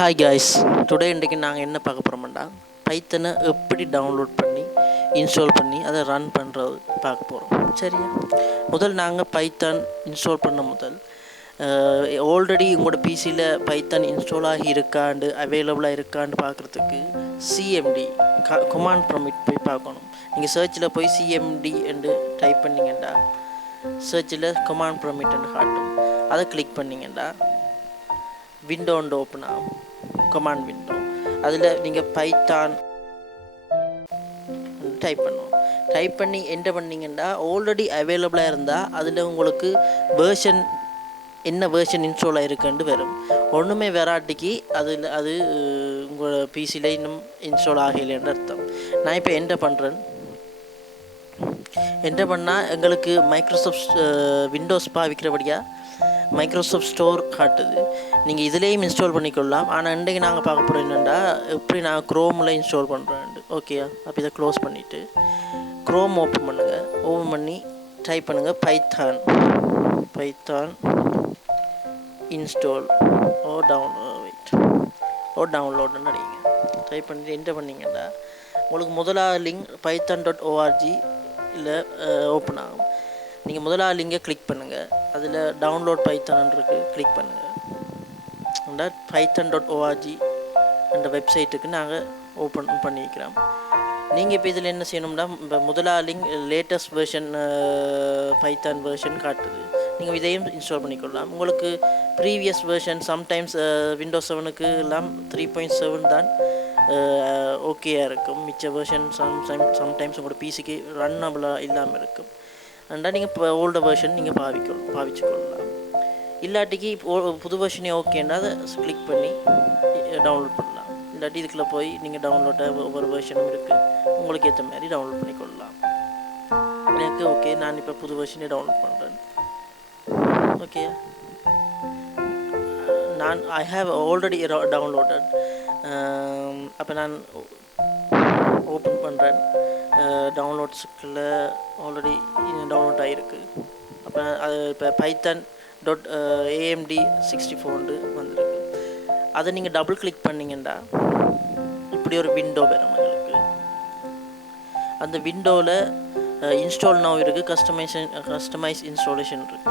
Hi guys, today இன்றைக்கி நாங்கள் என்ன பார்க்க போகிறோம்னா பைத்தனை எப்படி டவுன்லோட் பண்ணி இன்ஸ்டால் பண்ணி அதை ரன் பண்ணுறது பார்க்க போகிறோம். சரியா, முதல் நாங்கள் பைத்தான் இன்ஸ்டால் பண்ண முதல் ஆல்ரெடி உங்களோட பிசியில் பைத்தான் இன்ஸ்டால் ஆகி இருக்காண்டு அவைலபிளாக இருக்கான்னு பார்க்குறதுக்கு சிஎம்டி கமாண்ட் ப்ராம்ப்ட் போய் பார்க்கணும். நீங்கள் சர்ச்சில் போய் சிஎம்டி என்று டைப் பண்ணிங்கண்டா சர்ச்சில் கமாண்ட் ப்ராம்ப்ட் என்று காட்டும். அதை கிளிக் பண்ணிங்கண்டா விண்டோ ஒன்று ஓப்பன் ஆகும், கமாண்ட் விண்டோ. அதில் நீங்கள் பைத்தான் டைப் பண்ணுவோம். டைப் பண்ணி என்டர் பண்ணிங்கன்னா ஆல்ரெடி அவைலபிளாக இருந்தால் அதில் உங்களுக்கு வேர்ஷன் என்ன வேர்ஷன் இன்ஸ்டால் ஆகிருக்குன்னு வரும். ஒன்றுமே வெராட்டிக்கு அது உங்களோட பிசியில் இன்னும் இன்ஸ்டால் ஆகலைன்னு அர்த்தம். நான் இப்போ என்டர் பண்ணுறேன். என்டர் பண்ணால் எங்களுக்கு மைக்ரோசாஃப்ட் விண்டோஸ் பாவிக்கிறபடியாக மைக்ரோசாஃப்ட் ஸ்டோர் காட்டுது. நீங்கள் இதிலேயும் இன்ஸ்டால் பண்ணிக்கொள்ளலாம். ஆனால் இன்றைக்கு நாங்கள் பார்க்க போகிறோம் என்னென்னா எப்படி நான் க்ரோமில் இன்ஸ்டால் பண்ணுறேன். ஓகேயா, அப்போ இதை க்ளோஸ் பண்ணிவிட்டு க்ரோம் ஓப்பன் பண்ணுங்கள். ஓப்பன் பண்ணி டைப் பண்ணுங்கள் பைத்தான் இன்ஸ்டால் டவுன்லோடுன்னு அடிங்க. டைப் பண்ணிட்டு என்டர் பண்ணிங்கன்னா உங்களுக்கு முதலாவது லிங்க் python.org இல்லை ஓப்பன் ஆகும். நீங்கள் முதலாவது லிங்கை கிளிக் பண்ணுங்கள். அதில் டவுன்லோட் பைத்தான் இருக்குது, கிளிக் பண்ணுங்கள். python.org என்ற வெப்சைட்டுக்கு நாங்கள் ஓப்பன் பண்ணி வைக்கிறோம். நீங்கள் இப்போ இதில் என்ன செய்யணும்னா இப்போ முதலாவது link latest version Python version காட்டுது. நீங்கள் இதையும் இன்ஸ்டால் பண்ணிக்கொள்ளலாம். உங்களுக்கு ப்ரீவியஸ் வெர்ஷன் சம்டைம்ஸ் விண்டோஸ் 7க்கு எல்லாம் 3.7 தான் ஓகேயாக இருக்கும். மிச்ச வெர்ஷன் சம்டைம்ஸ் உங்களோட பிசிக்கு ரன்னபிளாக இல்லாமல் இருக்கும். அதனால் நீங்கள் இப்போ ஓல்டு வெர்ஷன் நீங்கள் பாவிச்சுக்கொள்ளலாம். இல்லாட்டிக்கு புது வெர்ஷனே ஓகேன்னா அதை கிளிக் பண்ணி டவுன்லோட் பண்ணலாம். இல்லாட்டி இதுக்குள்ளே போய் நீங்கள் டவுன்லோட ஒவ்வொரு வெர்ஷனும் இருக்குது, உங்களுக்கு ஏற்ற மாதிரி டவுன்லோட் பண்ணிக்கொள்ளலாம். எனக்கு ஓகே, நான் இப்போ புது வெர்ஷனே டவுன்லோட் பண்ணுறேன். Okay, I have already downloaded. அப்போ நான் ஓப்பன் பண்ணுறேன். டவுன்லோட்ஸுக்குள்ளே ஆல்ரெடி டவுன்லோட் ஆகிருக்கு. அப்போ அது இப்போ python.amd64 வந்திருக்கு. அதை நீங்கள் டபுள் கிளிக் பண்ணிங்கன்னா இப்படி ஒரு விண்டோ வரும் உங்களுக்கு. அந்த விண்டோவில் இன்ஸ்டால் நவ் இருக்குது, கஸ்டமைஸ் இன்ஸ்டாலேஷன் இருக்குது.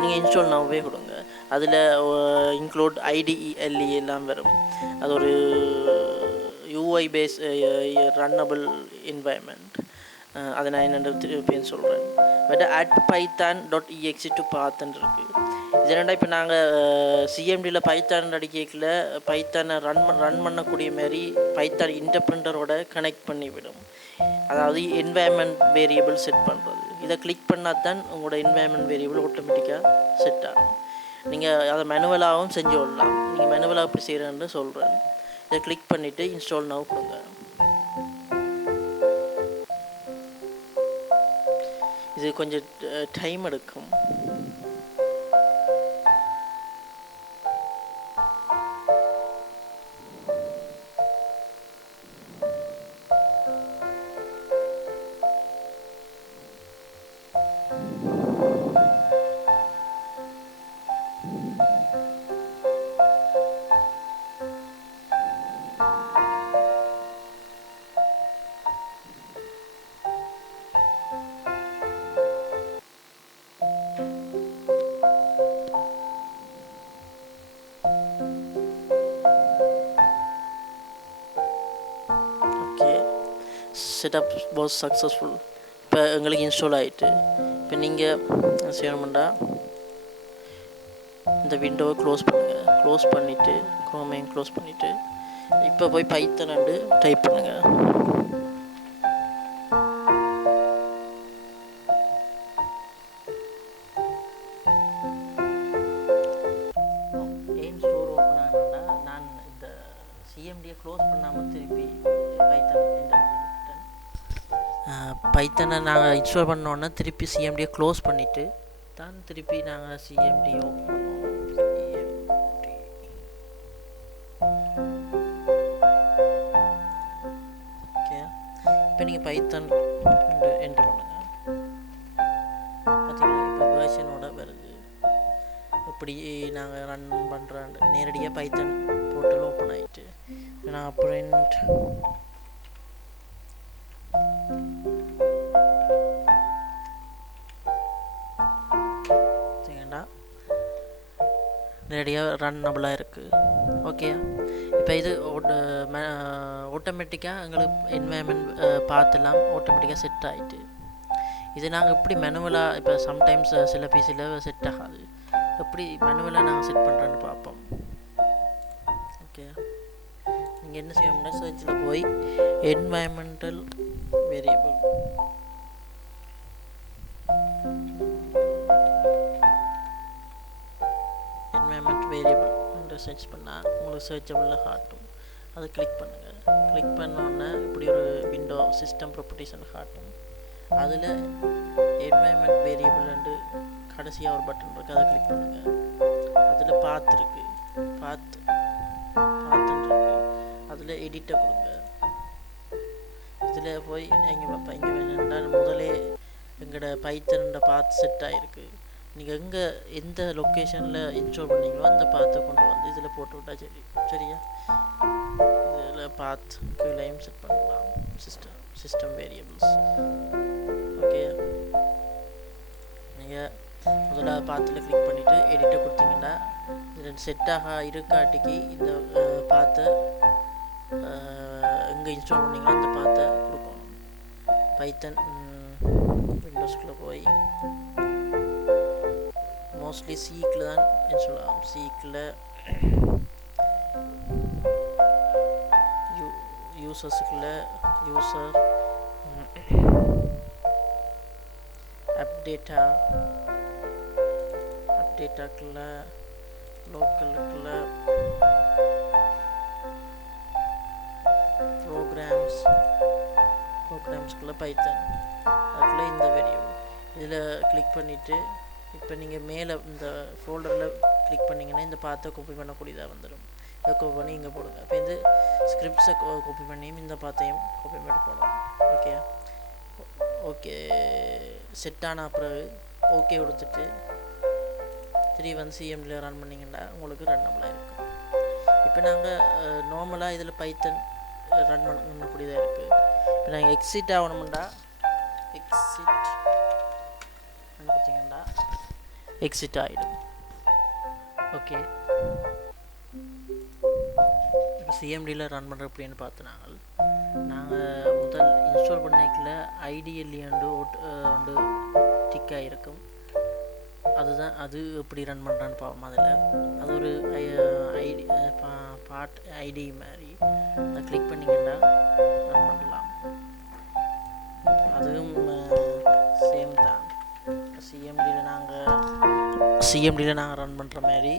நீங்கள் இன்ஸ்டால் நவ்வே கொடுங்க. அதில் இன்க்ளூட் IDE எல்லாம் வரும். அது ஒரு UI பேஸ் ரன்னபிள் என்வாயன்மெண்ட். அதை நான் என்னென்று திருப்பின்னு சொல்கிறேன். பட் @python.exe to pathன்னு இருக்குது. இது என்னடா இப்போ நாங்கள் சிஎம்டியில் பைத்தான் அடிக்கல பைத்தானை ரன் பண்ணக்கூடிய மாதிரி பைத்தான் இன்டர்பிரிண்டரோட கனெக்ட் பண்ணிவிடும். அதாவது என்வாயன்மெண்ட் வேரியபிள் செட் பண்ணுறது. இதை கிளிக் பண்ணால் தான் உங்களோட என்வாயன்மெண்ட் வேரியபிள் ஆட்டோமேட்டிக்காக செட் ஆகும். நீங்கள் அதை மேனுவலாகவும் செஞ்சு விடலாம். நீங்கள் மேனுவலாக எப்படி செய்கிறேன்னு சொல்கிறேன். இதை கிளிக் பண்ணிவிட்டு இன்ஸ்டால் நவ் கொடுங்க. இது கொஞ்சம் டைம் எடுக்கும். Setup was successful. இப்போ எங்களுக்கு இன்ஸ்டால் ஆகிட்டு. இப்போ நீங்கள் செய்யணுமெண்டா இந்த விண்டோவை க்ளோஸ் பண்ணுங்கள். க்ளோஸ் பண்ணிவிட்டு க்ரோமையும் க்ளோஸ் பண்ணிவிட்டு இப்போ போய் பைத்தான் டைப் பண்ணுங்கள். ஏன் ஸ்டோர் ஓப்பன் ஆகணும்னா நான் இந்த சிஎம்டியை க்ளோஸ் பண்ணாமல் திருப்பி பைத்தனை நாங்கள் இன்ஸ்டால் பண்ணோன்னா திருப்பி சிஎம்டியை க்ளோஸ் பண்ணிவிட்டு தான் திருப்பி நாங்கள் சிஎம்டியை ஓப்பன் பண்ணுவோம். ஓகே, இப்போ நீங்கள் பைத்தான் என்டர் பண்ணுங்கள். பார்த்தீங்கன்னா இப்போ வேர்ஷனோட எப்படி நாங்கள் ரன் பண்ணுறோம் நேரடியாக பைத்தன் போர்ட்டல் ஓப்பன் ஆகிட்டு நான் பிரிண்ட் நேரடியாக ரன்னபிளாக இருக்குது. ஓகே, இப்போ இது ஆட்டோமேட்டிக்காக எங்களுக்கு என்வாயன்மெண்ட் பார்த்துலாம் ஆட்டோமேட்டிக்காக செட் ஆகிட்டு. இது நாங்கள் எப்படி மேனுவலாக இப்போ சம்டைம்ஸ் சில பிசியில் செட் ஆகாது, எப்படி மேனுவலாக நாங்கள் செட் பண்ணுறோன்னு பார்ப்போம். ஓகே, நீங்கள் என்ன செய்யணும்னா சர்ச்சில் போய் என்வாயன்மெண்டல் வேரியபிள் வேரியபிள் என்று சர்ச் பண்ணால் உங்களுக்கு சர்ச்சபிளில் காட்டும். அதை கிளிக் பண்ணுங்கள். கிளிக் பண்ணோன்னே இப்படி ஒரு விண்டோ சிஸ்டம் ப்ராப்பர்ட்டிஸ்ன்னு காட்டும். அதில் என்வாயன்மெண்ட் வேரியபிள் என்று கடைசியாக ஒரு பட்டன் இருக்குது, அதை கிளிக் பண்ணுங்கள். அதில் பாத் இருக்குது, பாத்துன்னு இருக்குது, அதில் எடிட்டை கொடுங்க. இதில் போய் இங்கே வேணுன்றால் முதலே எங்களோட பைத்தனோட பாத் செட் ஆகிருக்கு. நீங்கள் எந்த லொக்கேஷனில் இன்ஸ்டால் பண்ணீங்களோ அந்த பாத்தை கொண்டு வந்து இதில் போட்டு விட்டால் சரியா. இதில் பாத் கீழேயும் செட் பண்ணலாம், சிஸ்டம் வேரியபிள்ஸ். ஓகே, நீங்கள் முதல்ல பாத்தில் கிளிக் பண்ணிவிட்டு எடிட்டை கொடுத்தீங்கன்னா இதில் செட்டாக இருக்காட்டிக்கு இந்த பாத்தை எங்கே இன்ஸ்டால் பண்ணீங்களோ அந்த பாத்தை கொடுக்கணும். பைத்தன் விண்டோஸ்குள்ளே போய் மோஸ்ட்லி சீக்கில் தான் இன்ஸ்டால் ஆகும். சீக்கில் யூசர்ஸுக்குள்ள யூசர் அப்டேட்டாக்குள்ள லோக்கலுக்குள்ள ப்ரோக்ராம்ஸ்குள்ள பைத்தன் அதுக்குள்ள இந்த வேரியபிள் இதில் கிளிக் பண்ணிவிட்டு இப்போ நீங்கள் மேலே இந்த ஃபோல்டரில் கிளிக் பண்ணிங்கன்னா இந்த பாத்தை காப்பி பண்ணக்கூடியதாக வந்துடும். இதை காப்பி பண்ணி இங்கே போடுங்க. இப்போ இந்த ஸ்கிரிப்ட்ஸை காப்பி பண்ணியும் இந்த பாத்தையும் காப்பி பண்ணி போடணும். ஓகே, செட் ஆன பிறகு ஓகே கொடுத்துட்டு 3 வந்து சிஎம்டியில் ரன் பண்ணிங்கன்னா உங்களுக்கு ரன்னபிளாக இருக்கும். இப்போ நாங்கள் நார்மலாக இதில் பைத்தன் ரன் பண்ணக்கூடியதாக இருக்குது. இப்போ நாங்கள் எக்ஸிட் ஆகணும்டா பார்த்தீங்கன்னா எக்ஸிட் ஆகிடும். ஓகே, இப்போ சிஎம்டியில் ரன் பண்ணுற அப்படின்னு பார்த்து நாங்கள் முதல் இன்ஸ்டால் பண்ணிக்கல ஐடிஎல்லியாண்டு வந்து டிக் ஆகிருக்கும். அது எப்படி ரன் பண்ணுறான்னு பார்ப்போம். அதில் அது ஒரு பார்ட் ஐடி மாதிரி அதை கிளிக் பண்ணிங்கன்னா ரன் பண்ணலாம். அதுவும் சேம் தான். சிஎம்டியில் நாங்கள் ரன் பண்ணுற மாதிரி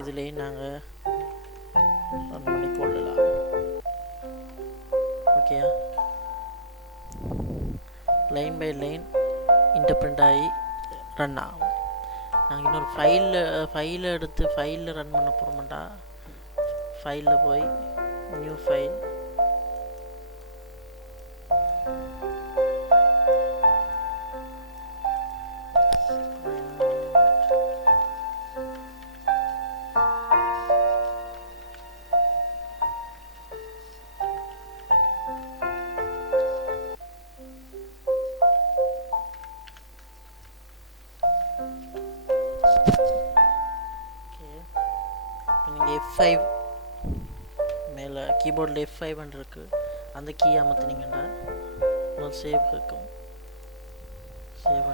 இதுலேயும் நாங்கள் ரன் பண்ணி கொள்ளலாம். ஓகே, லைன் பை லைன் இன்டர்பிரிண்ட் ஆகி ரன் ஆகும். நாங்கள் இன்னொரு ஃபைலை எடுத்து ஃபைலில் ரன் பண்ண போகிறோம்டா ஃபைலில் போய் நியூ ஃபைல் F5 மேலே கீபோர்டில் F5 இருக்குது. அந்த கீ அமர்த்தினீங்கன்னா ஒரு சேவ் இருக்கும். Save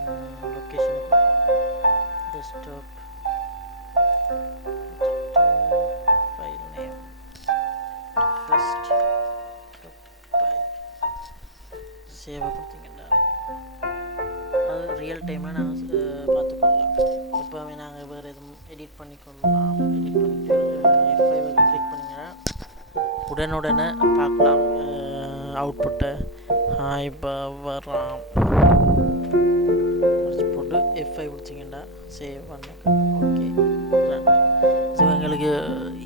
location desktop file name first சேவை கொடுத்தீங்கன்னா அது ரியல் டைமில் நாங்கள் பார்த்துக்கொள்ளலாம். இப்போவே நாங்கள் வேறு எதுவும் எடிட் பண்ணிக்கொள்ளலாம். எடிட் பண்ணிட்டு F5 கிளிக் பண்ணிங்கன்னா உடனுடனே பார்க்கலாம் அவுட்புட்டை. இப்போ வராம் போட்டு F5 கொடுத்தீங்கன்னா சேவ் பண்ணிக்க. ஓகே, ஸோ எங்களுக்கு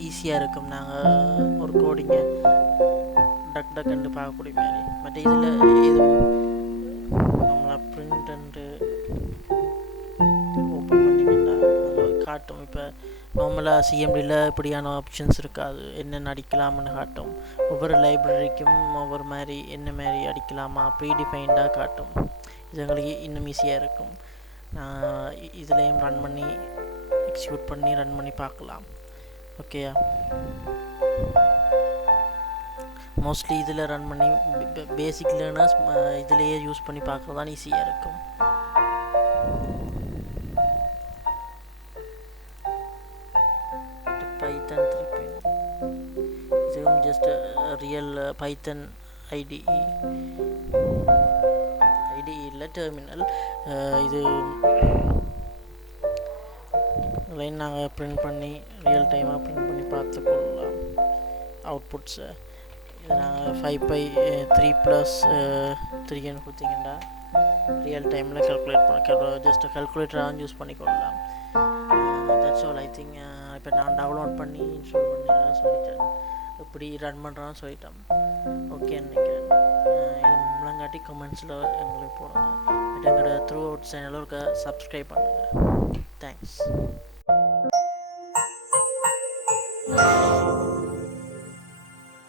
ஈஸியாக இருக்கும். நாங்கள் ஒரு கோடிங்கை டக்குன்னு பார்க்கக்கூடிய மாதிரி. பட் இதில் எதுவும் நம்மளை பிரிண்ட் ஓப்பன் பண்ணிங்கன்னா காட்டும். இப்போ நார்மலாக சிஎம்டியில் இப்படியான ஆப்ஷன்ஸ் இருக்காது, என்னென்ன அடிக்கலாம்னு காட்டும். ஒவ்வொரு லைப்ரரிக்கும் ஒவ்வொரு மாதிரி என்ன மாதிரி அடிக்கலாமா ப்ரீடிஃபைண்டாக காட்டும். இது எங்களுக்கு இன்னும் ஈஸியாக இருக்கும். நான் இதுலேயும் ரன் பண்ணி எக்ஸிக்யூட் பண்ணி ரன் பண்ணி பார்க்கலாம். ஓகேயா, மோஸ்ட்லி இதில் ரன் பண்ணி பேசிக் லேர்னர்ஸ் இதிலேயே யூஸ் பண்ணி பார்க்குறது தான் ஈஸியாக இருக்கும். பைத்தன் 3. இதுவும் ஜஸ்ட் ரியல் பைத்தன் ஐடிஇ இல்லை டெர்மினல். இது லைன் நாங்கள் பிரிண்ட் பண்ணி ரியல் டைமாக பிரிண்ட் பண்ணி பார்த்துக்கொள்ளலாம் அவுட்புட்ஸை. இது நாங்கள் 5/3+3ன்னு கொடுத்தீங்கன்னா ரியல் டைமில் கால்குலேட் பண்ண ஜஸ்ட் கால்குலேட்டராக யூஸ் பண்ணிக்கொள்ளலாம். That's all. ஐ திங்க் இப்போ நான் டவுன்லோட் பண்ணி இன்ஸ்டால் பண்ணி சொல்லிட்டேன், எப்படி ரன் பண்ணுறான்னு சொல்லிட்டேன். ஓகேன்னு நினைக்கிறேன். இது முழங்காட்டி கமெண்ட்ஸில் எங்களுக்கு போடுங்க. எங்களோட த்ரூ அவுட் சேனலில் சப்ஸ்கிரைப் பண்ணுங்கள். தேங்க்ஸ்.